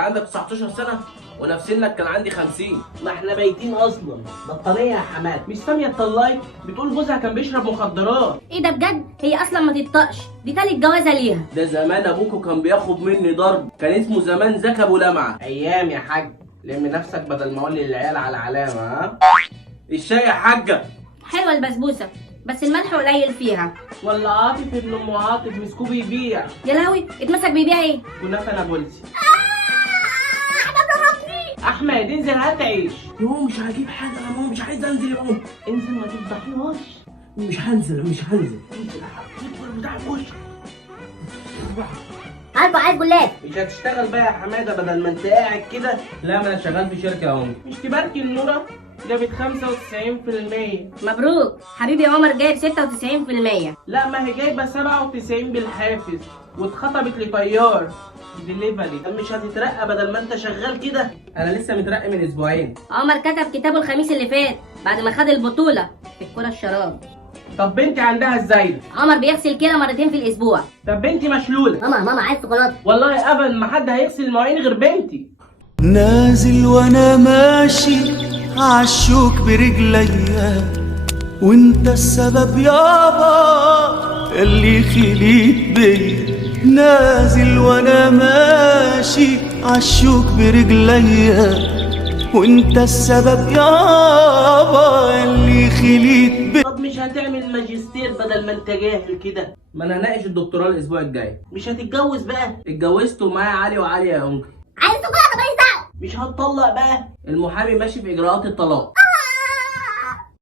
عندك 19 سنه وانا في سنك كان عندي 50. ما احنا بايتين اصلا. بطانيه يا حماد. مش ساميه اتطلقت بتقول جوزها كان بيشرب مخدرات. ايه ده بجد؟ هي اصلا ما تطقش، دي تالت جوازه ليها. ده زمان ابوكوا كان بياخد مني ضرب، كان اسمه زمان زكي ابو لمعه. ايام يا حاج. لم نفسك بدل ما اقول للعيال على علامه. ها الشاي يا حاجه. حلوه البسبوسه بس الملح قليل فيها. ولا عاطف ابن ام عاطف مسكوه بيبيع. يا لهوي، اتمسك بيبيع ايه؟ كنافه نابلسي. احمد انزل هات عيش. يوم مش هجيب حاجه يا ماما، مش عايز انزل يا ماما. انزل ما تفضحناش. مش هنزل. انزل بتاع وش. عايز جلاد. مش هتشتغل بقى يا حماده بدل ما انت قاعد كده؟ لا، ما انا شغال في شركه اهو. مش تباركي النوره جابت 95%. مبروك حبيبي عمر جايب 96%. لا ما هي جايبه 97 بالحافز واتخطبت لطيار ديليفري. مش هتترقى بدل ما انت شغال كده؟ انا لسه مترقي من اسبوعين. عمر كتب كتابه الخميس اللي فات بعد ما خد البطوله في الكره الشراب. طب بنتي عندها الزايده. عمر بيغسل كلى مرتين في الاسبوع. طب بنتي مشلوله. ماما عايز شوكولاته. والله ابدا ما حد هيغسل المواعين غير بنتي. نازل وانا ماشي عالشوك برجليا وانت السبب يابا اللي خليت بيا. نازل وانا ماشي عالشوك برجليا وانت السبب يابا اللي خليت بيا. طب مش هتعمل ماجستير بدل ما انت جاهل كده؟ ما انا هناقش الدكتوراه الاسبوع الجاي. مش هتتجوز بقى؟ اتجوزت ومعايا علي وعلي يا انكل. عايز شوكولاته ماليش دعوه. مش هتطلق بقى؟ المحامي ماشي في اجراءات الطلاق.